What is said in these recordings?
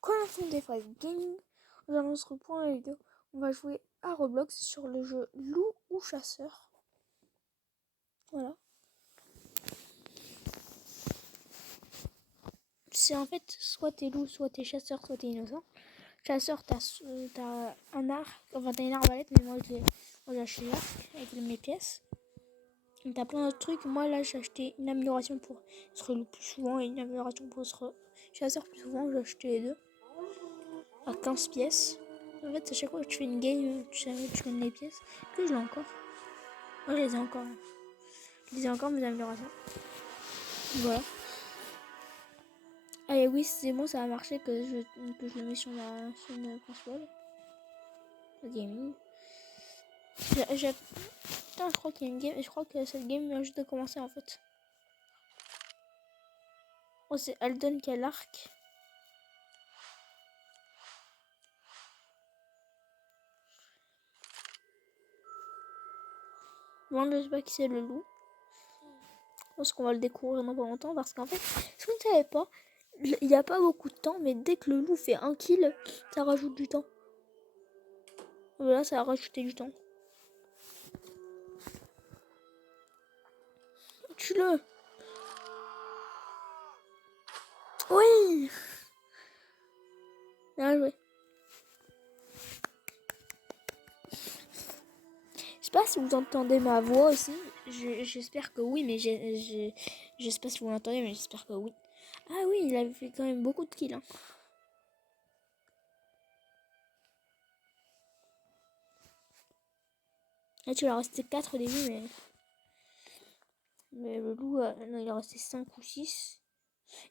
Collection des fraises gaming. Aujourd'hui, on se reprend la vidéo. On va jouer à Roblox sur le jeu loup ou chasseur. Voilà. C'est en fait soit t'es loup, soit t'es chasseur, soit t'es innocent. Chasseur, t'as un arc, enfin t'as une arbalète, mais moi j'ai acheté l'arc avec mes pièces. T'as plein d'autres trucs. Moi là j'ai acheté une amélioration pour être loup plus souvent et une amélioration pour être chasseur plus souvent. J'ai acheté les deux à 15 pièces. En fait, à chaque fois que tu fais une game, tu gagnes les pièces. Que je l'ai encore. Moi, je les ai encore. Je les ai encore, mes améliorations. Voilà. Allez, oui, c'est bon, ça a marché que je le mets sur ma chaîne principale. Le gaming. Putain, je crois qu'il y a une game. Je crois que cette game vient juste de commencer en fait. Oh, c'est Alden qui a l'arc. Bon, je sais pas qui c'est le loup. Je pense qu'on va le découvrir dans pas longtemps parce qu'en fait, si vous ne savez pas, il n'y a pas beaucoup de temps, mais dès que le loup fait un kill, ça rajoute du temps. Voilà, ça a rajouté du temps. Tue-le. Oui. Bien joué. Je sais pas si vous entendez ma voix aussi. J'espère que oui, mais je sais pas si vous l'entendez, mais j'espère que oui. Ah oui, il avait fait quand même beaucoup de kills. Hein. Là, tu vas rester 4 au début, mais le loup, non, il est resté 5 ou 6.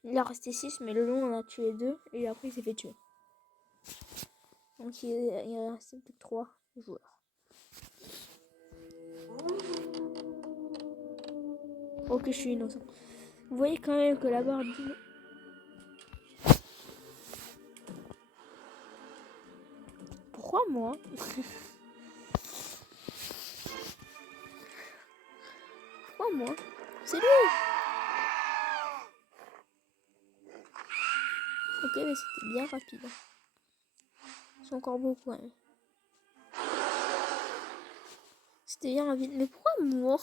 Il a resté 6, mais le loup, on a tué 2, et après, il s'est fait tuer. Donc, il est resté plus que 3 joueurs. Ok, je suis innocent. Vous voyez quand même que la barre dit... Pourquoi moi? Pourquoi moi? C'est lui! Ok, mais c'était bien rapide. C'est encore beaucoup quand même. C'était bien rapide. Mais pourquoi moi?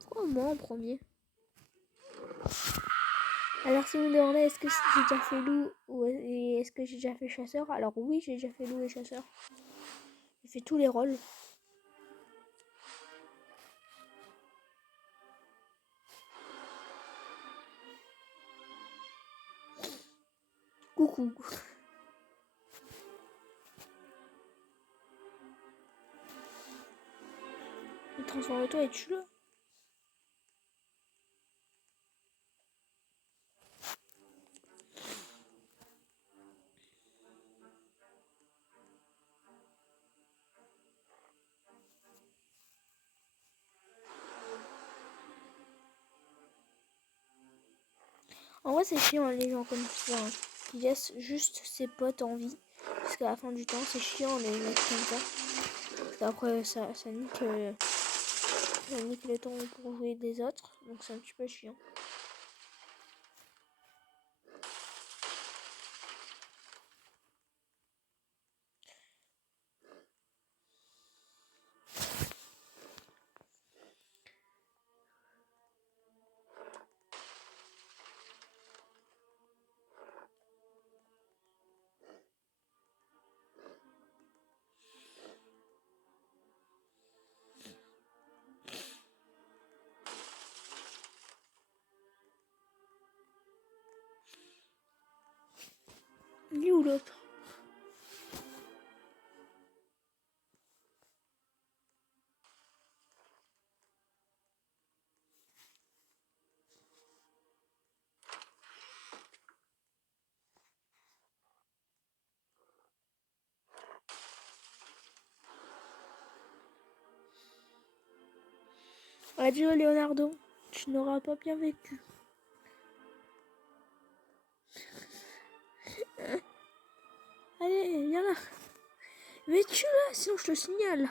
Pourquoi moi en premier? Alors si vous me demandez est-ce que j'ai déjà fait loup ou est-ce que j'ai déjà fait chasseur, alors oui, j'ai déjà fait loup et chasseur. J'ai fait tous les rôles. Coucou. Transforme-toi et tue-le. En vrai, c'est chiant les gens comme ça, hein, qui laissent juste ses potes en vie jusqu'à la fin du temps. C'est chiant les mecs comme ça. Parce qu'après, ça nique le temps pour jouer des autres. Donc c'est un petit peu chiant. Lui ou l'autre? Adieu Leonardo, tu n'auras pas bien vécu. Allez, viens là. Mais tue-le, sinon je te signale.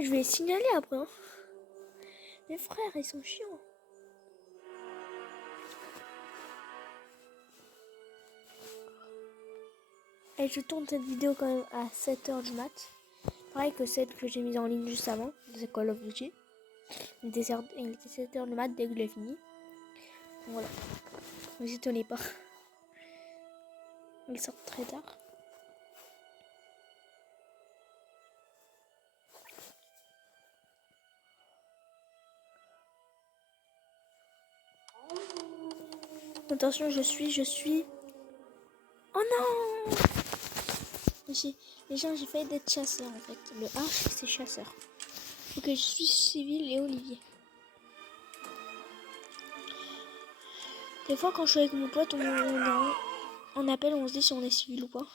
Et je vais les signaler après. Hein. Mes frères, ils sont chiants. Et je tourne cette vidéo quand même à 7h du mat. Pareil que celle que j'ai mise en ligne juste avant, de Call of Duty. Il était 7h du mat dès que je l'ai fini. Voilà. Ne vous étonnez pas. Ils sortent très tard. Attention, je suis. Oh non! Les gens, j'ai failli être chasseur en fait. Le H, c'est chasseur. Ok, je suis Civil et Olivier. Des fois, quand je suis avec mon pote, on appelle, on se dit si on est civil ou pas.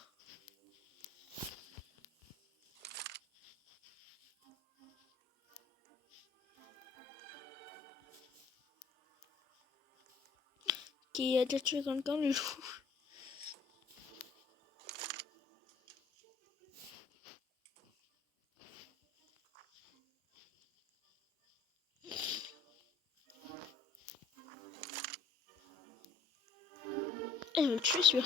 Qui a déjà tué quelqu'un, le loup. Et je le tue, sûr.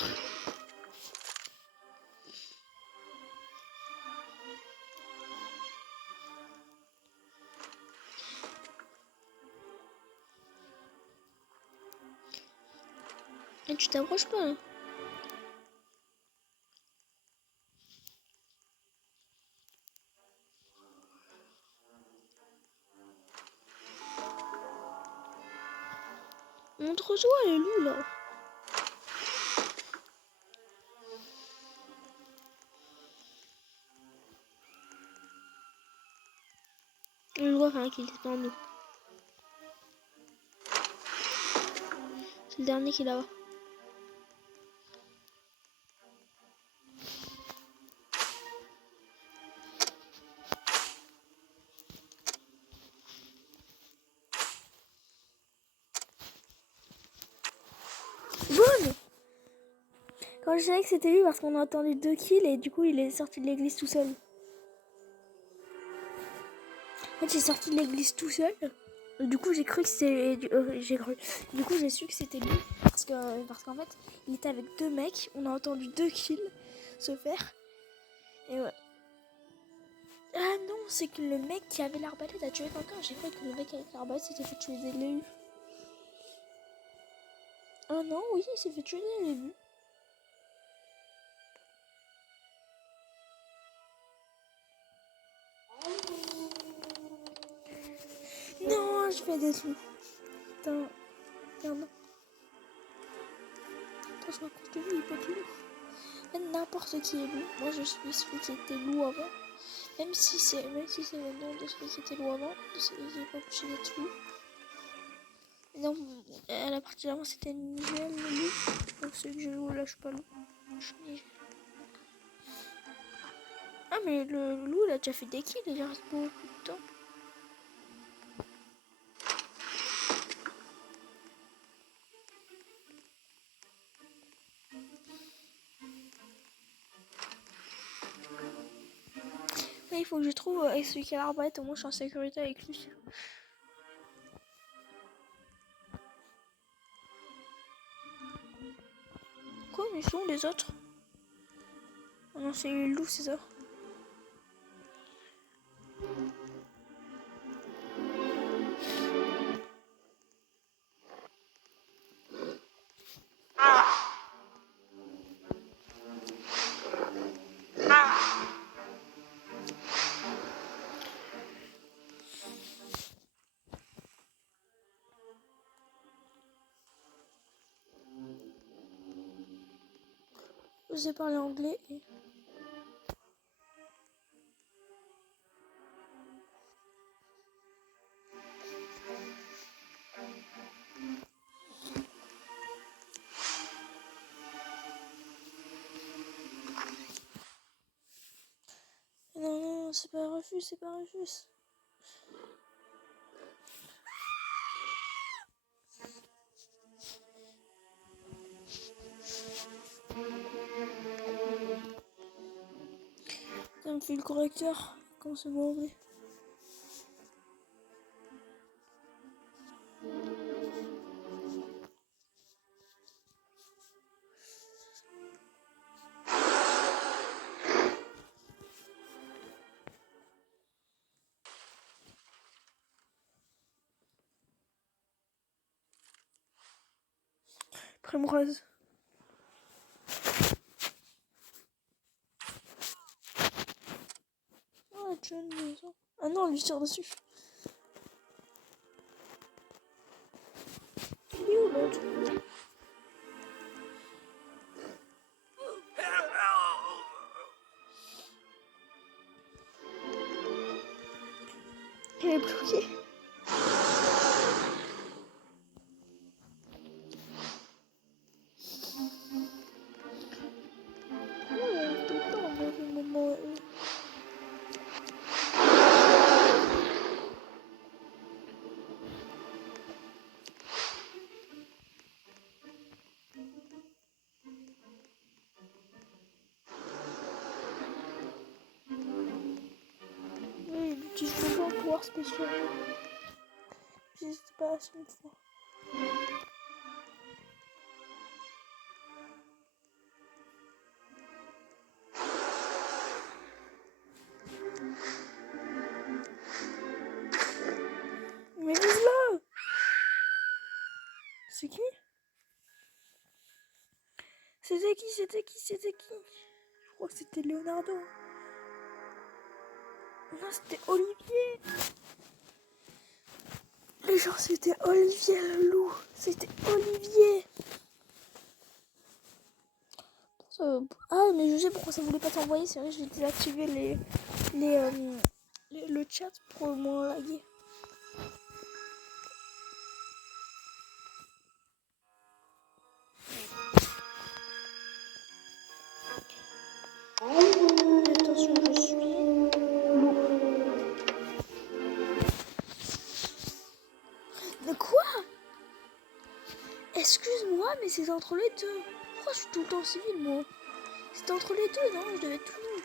Et tu t'approches pas, hein. Montre-toi le loup là. Le loup enfin qu'il est en nous. C'est le dernier qui est là-bas. Bonne! Quand je savais que c'était lui parce qu'on a entendu 2 kills et du coup il est sorti de l'église tout seul. En fait, il est sorti de l'église tout seul. Du coup, j'ai cru que c'était. Du coup, j'ai su que c'était lui. Parce qu'en fait, il était avec 2 mecs. On a entendu 2 kills se faire. Et ouais. Ah non, c'est que le mec qui avait l'arbalète a tué quelqu'un. J'ai cru que le mec avec l'arbalète s'était fait tuer dès le début. Ah non, oui, il s'est fait tuer dès le début. Non, je fais des loups. Putain, non. Attends, je m'approche de lui, il peut être loup. N'importe qui est loup. Moi, je suis celui qui était loup avant. Même si c'est le nom de celui qui était loup avant, il n'est pas obligé d'être loup. Non, à la partie d'avant, c'était Nigel, le loup. Donc celui que je joue là, je suis pas loup. Je suis Nigel. Ah, mais le loup, il a déjà fait des kills, il reste beaucoup de temps. Il faut que je trouve celui qui a l'arbalète, au moins je suis en sécurité avec lui. Quoi, mais sont les autres? Oh non, c'est le loup, c'est ça. Je sais parler anglais et... Non, non, c'est pas refus, c'est pas refus. Ça me fait le correcteur quand c'est bon anglais. Crème rose. Oh, John Maison. Ah non, lui tire dessus. Il est où l'autre? Il est bloqué. Tout le temps, dans ce moment. Oui, il utilise toujours un pouvoir spécial. J'hésite pas à une fois. Mais vise-le! C'est qui? C'était qui? C'était qui? C'était qui? Je crois que c'était Leonardo. Non, c'était Olivier. Les gens, c'était Olivier le loup. C'était Olivier. Ah, mais je sais pourquoi ça voulait pas t'envoyer. C'est vrai, j'ai désactivé le chat pour moins laguer. Attention, je suis loup. De quoi? Excuse-moi, mais c'est entre les deux. Pourquoi je suis tout le temps civil, moi? C'était entre les deux, non? Je devais être tout loup.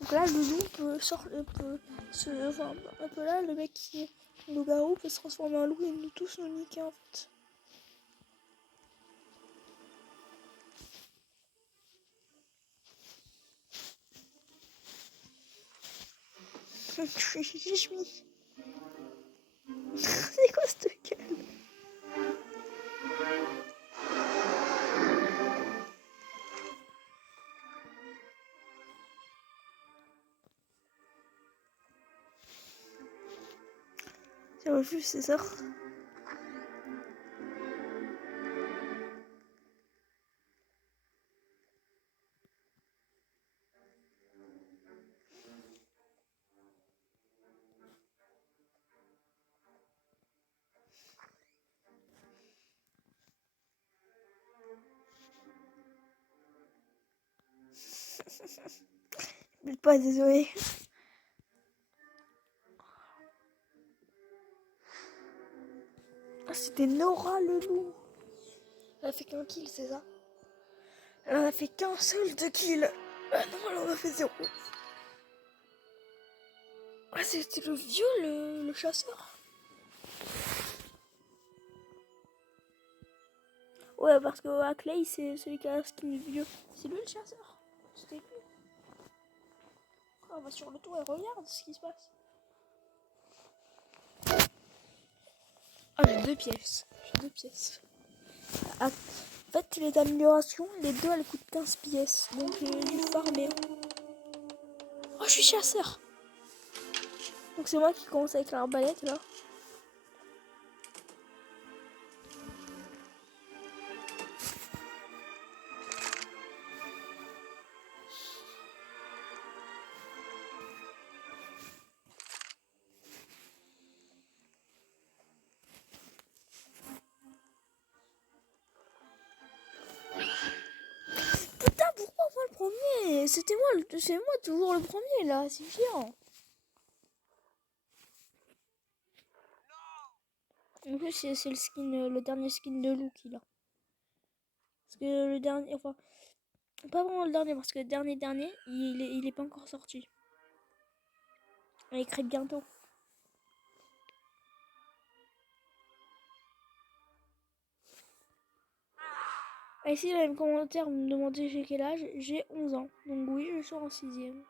Donc là, le loup peut se... Enfin, un peu là, le mec qui est loup-garou peut se transformer en loup et nous tous nous niquer, en fait. Je suis. C'est quoi cette gueule? J'ai refusé, c'est ça. Pas désolé. Ah, c'était Nora le loup. Elle a fait qu'un kill, c'est ça? Elle en a fait qu'un seul de kill. Ah non, elle en a fait 0. Ah, c'était le vieux, le chasseur. Ouais, parce que Clay, c'est celui qui a un skin vieux. C'est lui le chasseur. C'était lui. Ah, on va sur le toit et regarde ce qui se passe. Ah, j'ai 2 pièces. Ah, en fait, les améliorations, les deux, elles coûtent 15 pièces. Donc, j'ai dû farmer. Oh, je suis chasseur. Donc, c'est moi qui commence avec l'arbalète, là. Putain, pourquoi moi le premier? C'est moi toujours le premier, là. C'est chiant. En plus, c'est le skin, le dernier skin de loup qu'il a. Parce que le dernier, enfin, pas vraiment le dernier, parce que le dernier, il est pas encore sorti. Il est écrit bientôt. Et ici, dans les commentaires, vous me demandez j'ai quel âge. J'ai 11 ans. Donc oui, je suis en 6ème.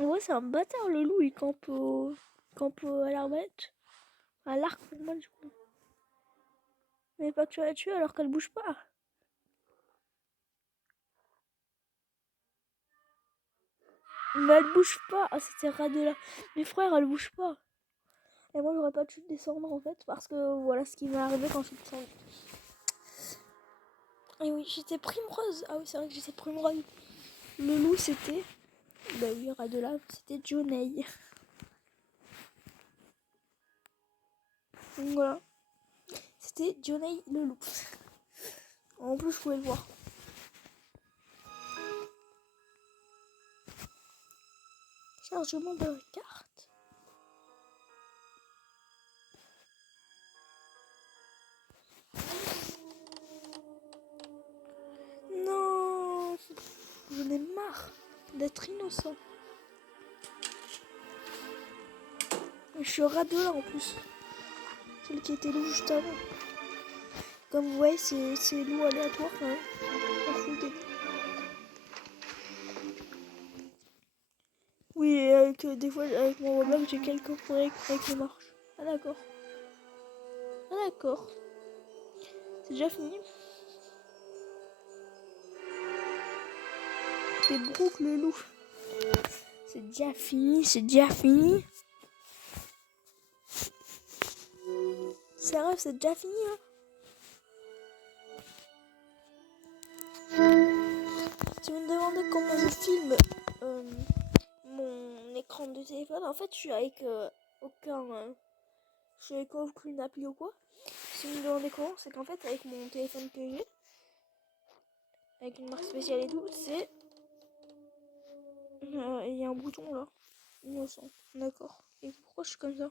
En vrai, c'est un bâtard, le loup, il campe, à l'arbalète. À l'arc pour moi, du coup. Mais pas que tu vas la tuer alors qu'elle bouge pas. Mais elle bouge pas. Ah, c'était Radela. Mes frères, elle bouge pas. Et moi, j'aurais pas dû descendre en fait. Parce que voilà ce qui m'est arrivé quand je suis descendue. Et oui, j'étais Primrose. Ah oui, c'est vrai que j'étais Primrose. Le loup, c'était. Bah oui, Radela, c'était Jonei. Donc voilà. C'était Jonei le loup. En plus, je pouvais le voir. Chargement de la carte. Non, j'en ai marre d'être innocent. Je suis Radela en plus. Celle qui était loup juste avant. Comme vous voyez, c'est loup aléatoire quand même. Oui, et avec des fois, avec mon Roblox, j'ai quelques problèmes avec les marches. Ah d'accord. Ah d'accord. C'est déjà fini. C'est Brooke le loup. C'est déjà fini, c'est déjà fini. C'est vrai, c'est déjà fini, hein. Si vous me demandez comment je filme mon écran de téléphone, en fait, je suis avec je suis avec aucune appli ou quoi. Si vous me demandez comment, c'est qu'en fait, avec mon téléphone que j'ai, avec une marque spéciale et tout, c'est... Il y a un bouton là. Innocent. D'accord. Et pourquoi je suis comme ça?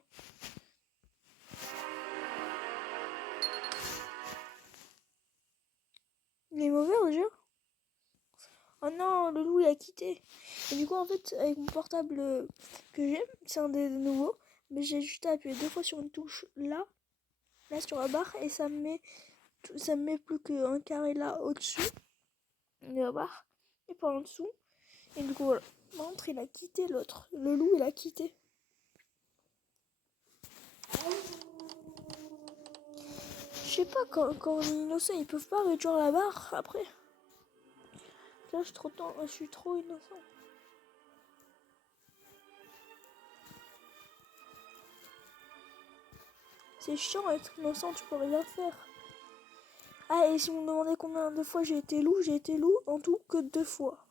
Il est mauvais déjà. Oh non, le loup il a quitté. Et du coup en fait avec mon portable que j'ai, c'est un des nouveaux, mais j'ai juste à appuyer 2 fois sur une touche là sur la barre et ça me met plus qu'un carré là au-dessus de la barre et pas en dessous. Et du coup voilà. L'autre il a quitté l'autre. Le loup il a quitté. Je sais pas quand on est innocent ils peuvent pas réduire la barre après. Là je suis trop innocent. C'est chiant d'être innocent, tu peux rien faire. Ah, et si vous me demandez combien de fois j'ai été loup en tout que 2 fois.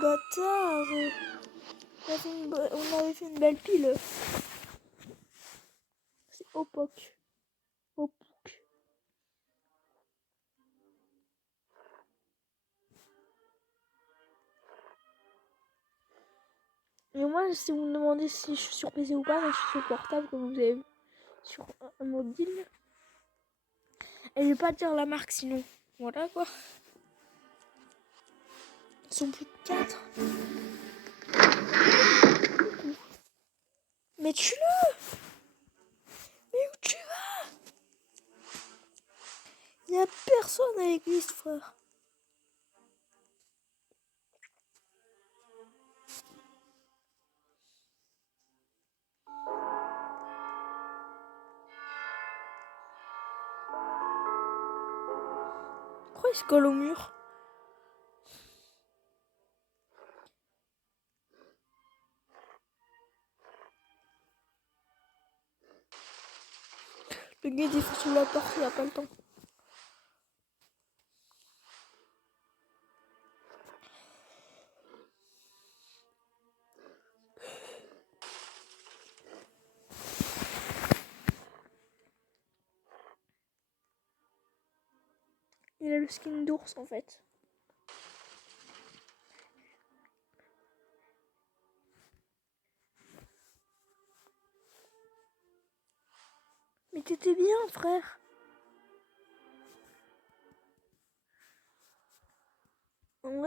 Bâtard. On avait fait une belle pile. C'est Opoc. Opoc. Et moi, si vous me demandez si je suis sur PC ou pas, moi, je suis sur portable, comme vous avez vu, sur un mobile. Et je vais pas dire la marque sinon. Voilà quoi. Ils sont plus de 4. Mais tue-le. Mais où tu vas? Il y a personne à l'église, frère. Pourquoi il se colle au mur? Le gars il est sous la porte, il a pas le temps. Il a le skin d'ours en fait. Mais t'étais bien, frère.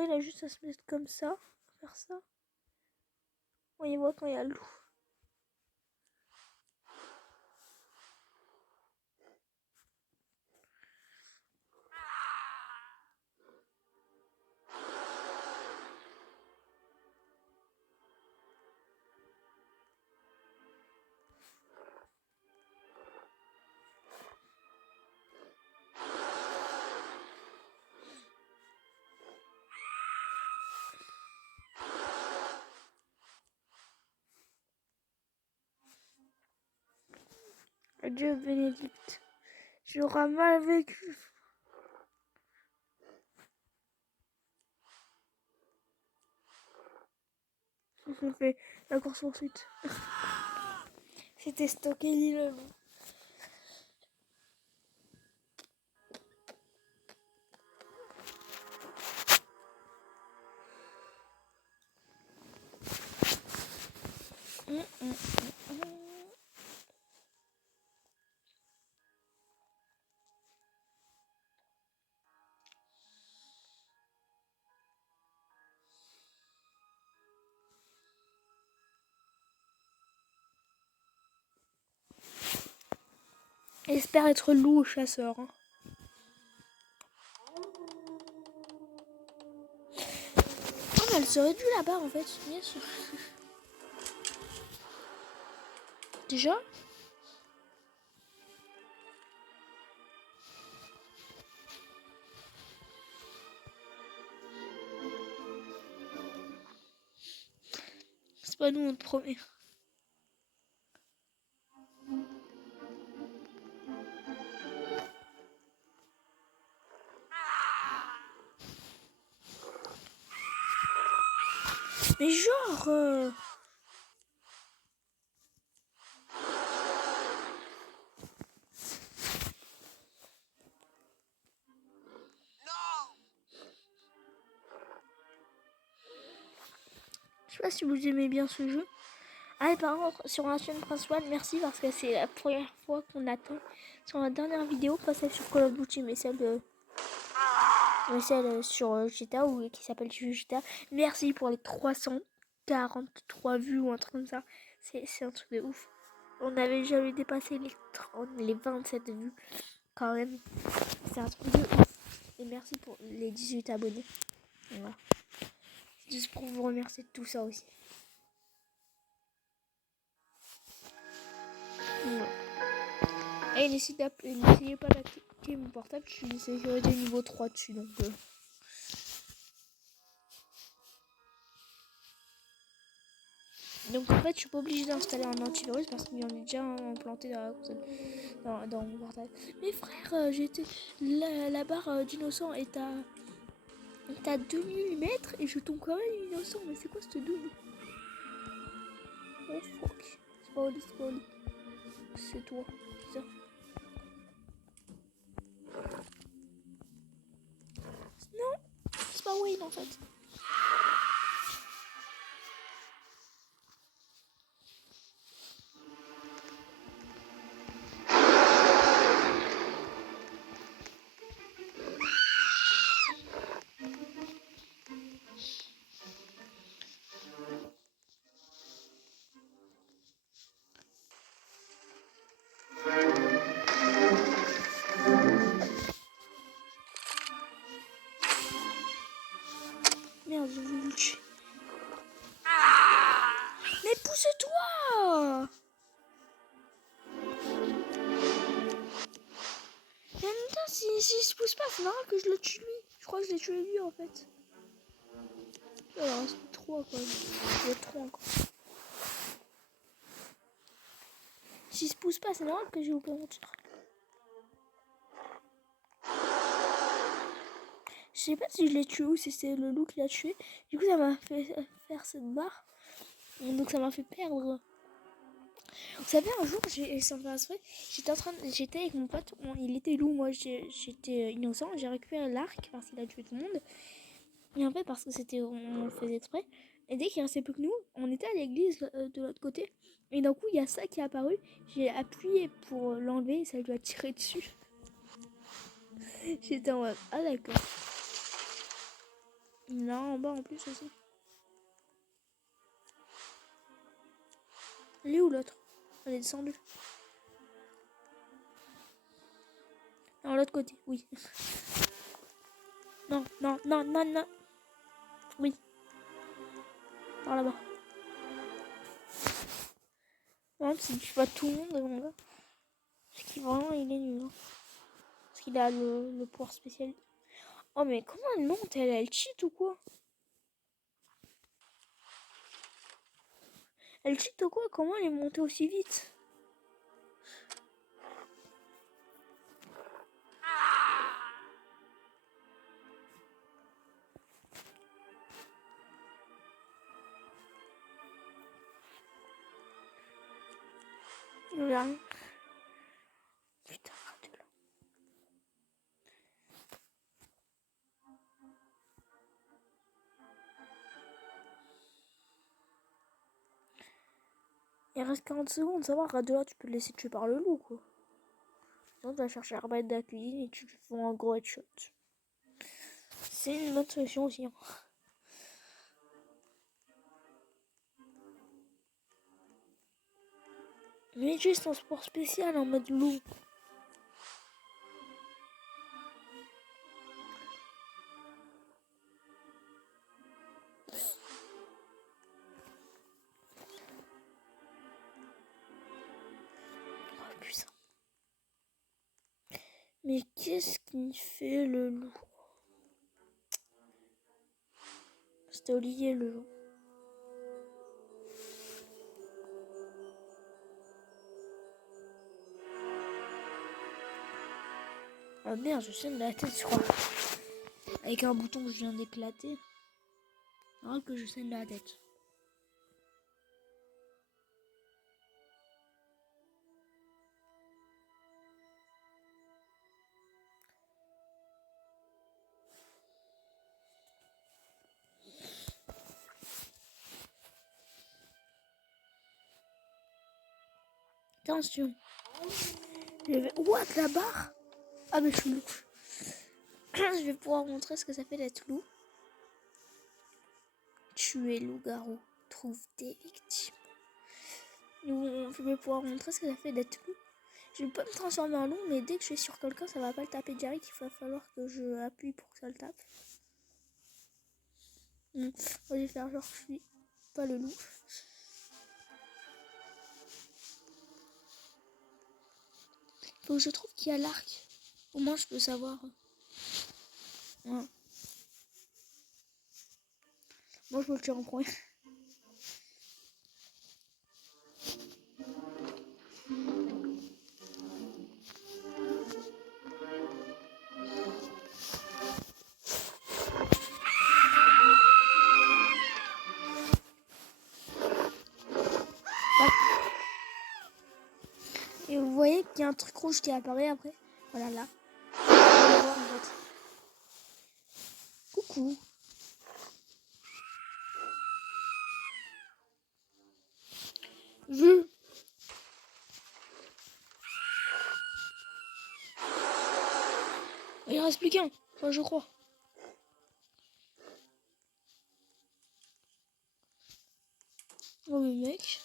elle a juste à se mettre comme ça, faire ça. Voyez voir quand il y a le loup. Adieu Bénédicte. J'aurai mal vécu. J'ai fait la course poursuite. C'était stocké l'île. J'espère être loup ou chasseur. Hein. Oh, mais elle se réduit là-bas en fait, bien sûr. Déjà? C'est pas nous, on te promet. Mais genre... Je sais pas si vous aimez bien ce jeu. Ah, et par contre, sur la chaîne principale, merci parce que c'est la première fois qu'on attend. Sur la dernière vidéo, pas celle sur Call of Duty, mais celle sur GTA ou qui s'appelle GTA. Merci pour les 343 vues ou un truc comme ça. C'est un truc de ouf. On avait jamais dépassé les 27 vues quand même. C'est un truc de ouf. Et merci pour les 18 abonnés. Voilà. Juste pour vous remercier de tout ça aussi. Voilà. Et n'essayez pas d'attaquer mon portable, je suis sécurité niveau 3 dessus donc. Donc en fait je suis pas obligée d'installer un antivirus parce qu'il y en a déjà implanté dans la console, dans mon portable. Mais frère, j'étais la barre d'innocent est à 2 mm et je tombe quand même innocent, mais c'est quoi cette double? Oh fuck. C'est pas Oli, c'est pas Oli. C'est toi, c'est ça. Non, c'est pas Wayne en fait. Merde, je voulais le tuer. Mais pousse-toi! Mais en même temps, si je pousse pas, c'est normal que je le tue lui. Je crois que je l'ai tué lui en fait. Il en reste 3 quand même. Il y a 3 encore. Si je pousse pas, c'est normal que j'ai loupé mon tir. Je sais pas si je l'ai tué ou si c'est le loup qui l'a tué. Du coup, ça m'a fait faire cette barre. Donc ça m'a fait perdre. Vous savez, un jour, j'étais avec mon pote, il était loup, moi j'étais innocent, j'ai récupéré l'arc parce qu'il a tué tout le monde. Et en fait, parce que on le faisait exprès. Et dès qu'il restait plus que nous, on était à l'église de l'autre côté. Et d'un coup, il y a ça qui est apparu. J'ai appuyé pour l'enlever et ça lui a tiré dessus. J'étais en mode, ah d'accord. Là en bas en plus aussi. Elle est où l'autre? Elle est descendue. Non, l'autre côté, oui. Non, non, non, non, non. Oui. Par là-bas. Non, si tu vois tout le monde devant là. Parce qu'il vraiment il est nul. Hein. Parce qu'il a le pouvoir spécial. Oh mais comment elle monte? Elle cheat ou quoi? Elle cheat ou quoi? Comment elle est montée aussi vite? Il n'y a rien. Putain, raté là. Il reste 40 secondes, ça va, Radela, tu peux te laisser tuer par le loup quoi. Sinon tu vas chercher l'arbalète de la cuisine et tu te fais un gros headshot. C'est une bonne solution aussi. Hein. Mais juste en sport spécial en mode loup. Oh putain. Mais qu'est-ce qu'il fait le loup? C'était Olivier le loup. Ah merde, je saigne de la tête, je crois. Avec un bouton que je viens d'éclater. Alors que je saigne de la tête. Attention. What, la barre? Ah mais je suis loup. Je vais pouvoir montrer ce que ça fait d'être loup. Tuer loup-garou. Trouve des victimes. Je vais pouvoir montrer ce que ça fait d'être loup. Je vais pas me transformer en loup, mais dès que je suis sur quelqu'un, ça va pas le taper direct. Il va falloir que je appuie pour que ça le tape. Moi, je vais faire genre je suis pas le loup. Faut que je trouve qu'il y a l'arc. Au moins, je peux savoir. Ouais. Moi, je veux le tuer en premier. Et vous voyez qu'il y a un truc rouge qui apparaît après. Voilà, là. Coucou. Vu. Il reste plus qu'un. Enfin, je crois. Oh, mais mec.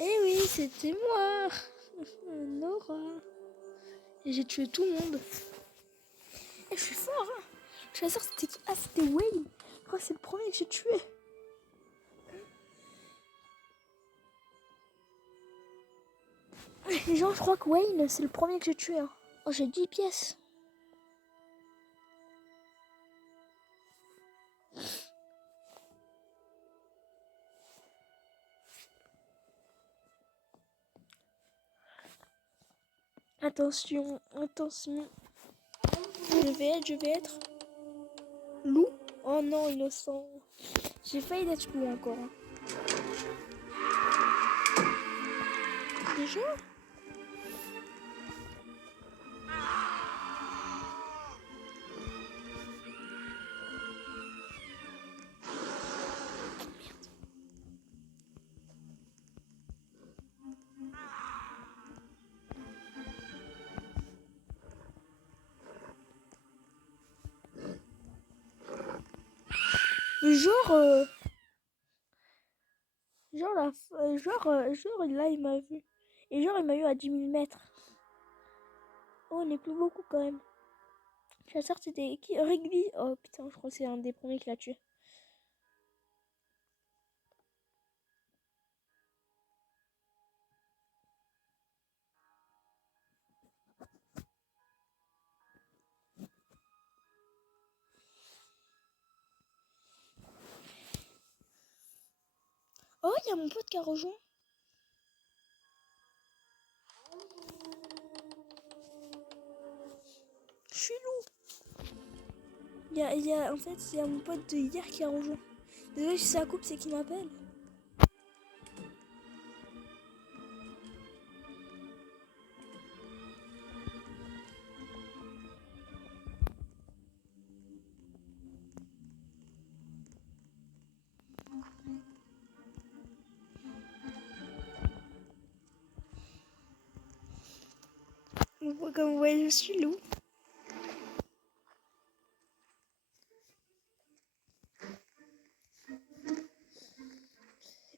Eh oui, c'était moi. Nora. Et j'ai tué tout le monde. Et je suis fort, hein. Je suis sûr c'était qui? Ah, c'était Wayne. Je crois que c'est le premier que j'ai tué. Genre, je crois que Wayne, c'est le premier que j'ai tué. Hein. Oh, j'ai 10 pièces. Attention, attention. Je vais être loup. Oh non, innocent. J'ai failli d'être loup encore. Hein. Déjà? Mais genre là il m'a vu. Et genre il m'a eu à 10 000 mètres. Oh, on n'est plus beaucoup quand même. Chasseur, c'était qui? Rigby. Oh putain, je crois que c'est un des premiers qui l'a tué. Oh, il y a mon pote qui a rejoint. Je suis loup. En fait, il y a mon pote de hier qui a rejoint. Désolé si ça coupe, c'est qui m'appelle. Comme vous voyez, je suis loup.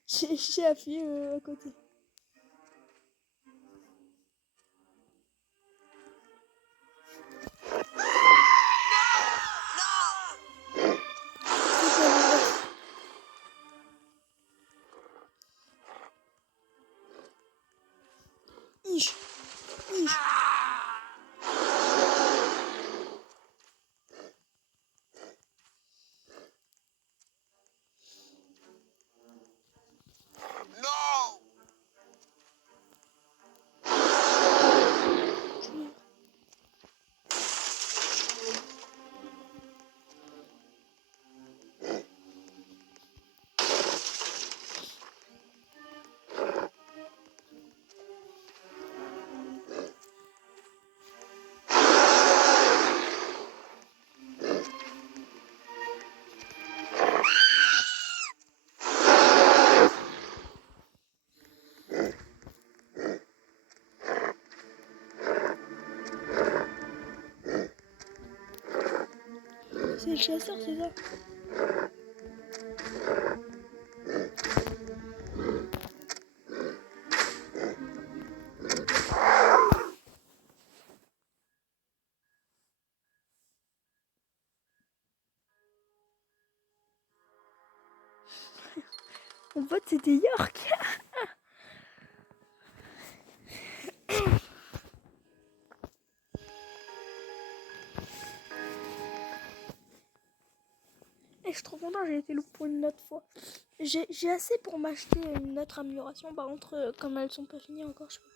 J'ai appuyé à côté. Ich. C'est le chasseur, c'est ça. Mon pote, c'était York. Et je suis trop content, j'ai été loup pour une autre fois. J'ai assez pour m'acheter une autre amélioration. Par contre, comme elles sont pas finies encore, je peux pas.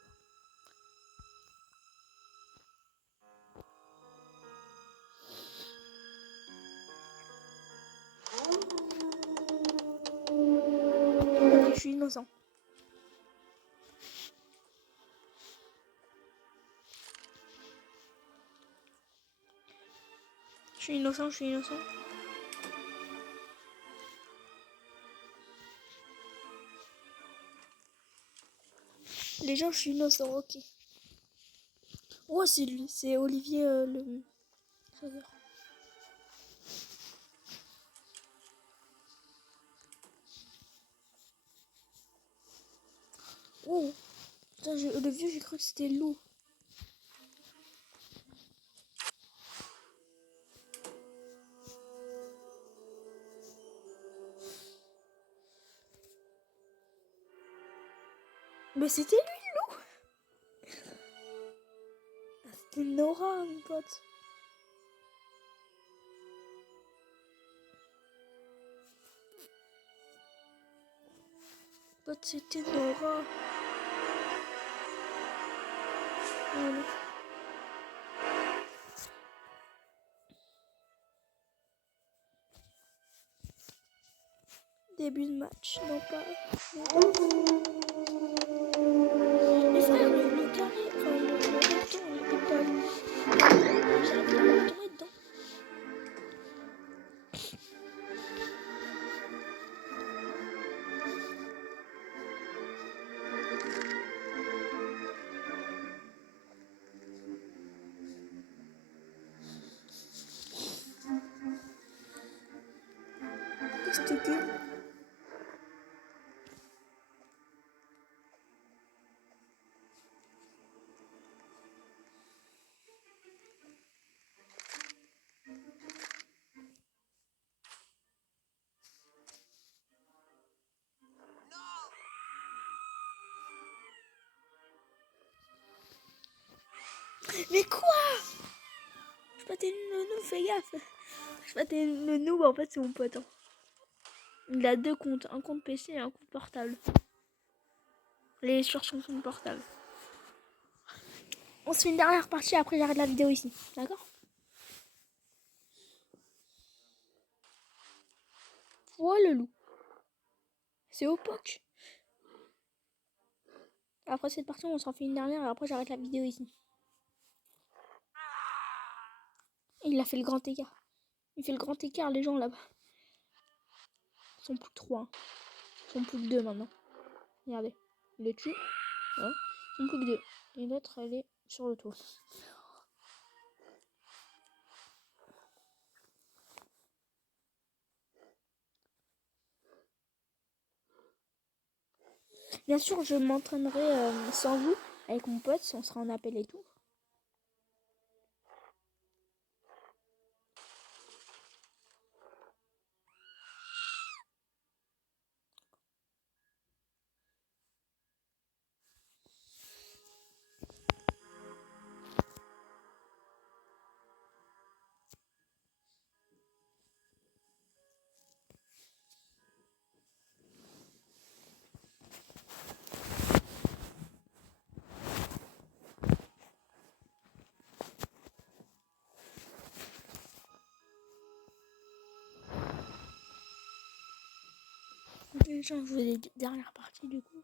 Ok, je suis innocent. Je suis innocent, je suis innocent. Les gens, je suis innocent, ok. Oh, c'est lui, c'est Olivier le chasseur. Oh, putain, le vieux, j'ai cru que c'était loup. Mais c'était lui, loup. C'était Nora, mon pote. Pote, c'était Nora. Voilà. Début de match, non pas. Mais frère, le carré, enfin le rectangle, il est pas. J'arrive pas à me retourner dedans. Cette gueule. Mais quoi? Je pas t'es nounou, fais gaffe. Je pas t'es nounou, en fait c'est mon pote. Hein. Il a 2 comptes, un compte PC et un compte portable. Les sur son compte portable. On se fait une dernière partie, après j'arrête la vidéo ici. D'accord? Oh le loup. C'est au POC. Après cette partie, on s'en fait une dernière et après j'arrête la vidéo ici. Il a fait le grand écart. Il fait le grand écart, les gens là-bas. Ils sont plus que 3. Ils sont plus que 2 maintenant. Regardez. Il le tue. Voilà. Ils sont plus que 2. Et l'autre, elle est sur le toit. Bien sûr, je m'entraînerai sans vous, avec mon pote, si on sera en appel et tout. Les gens jouent les dernières parties du coup.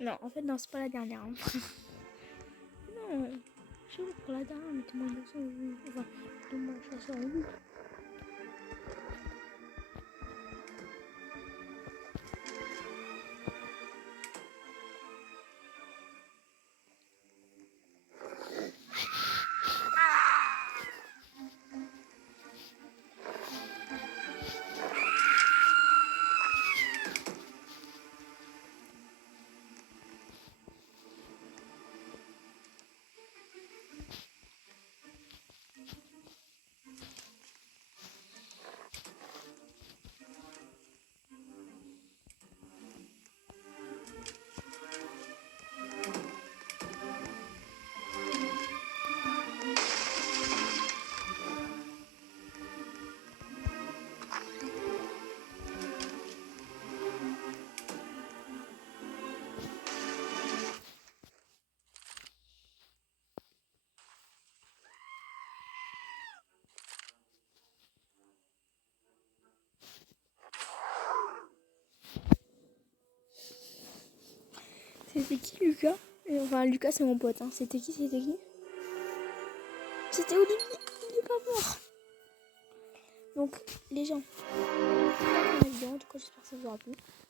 Non, en fait, non, c'est pas la dernière. Hein. Non, je suis pour la dernière, mais tout le monde le sait. Enfin, tout le monde chasseur au loup. C'était qui, Lucas? Enfin, Lucas, c'est mon pote. Hein. C'était qui? C'était Olivier. Il est pas mort. Donc, les gens, en tout cas, j'espère que ça vous aura plu.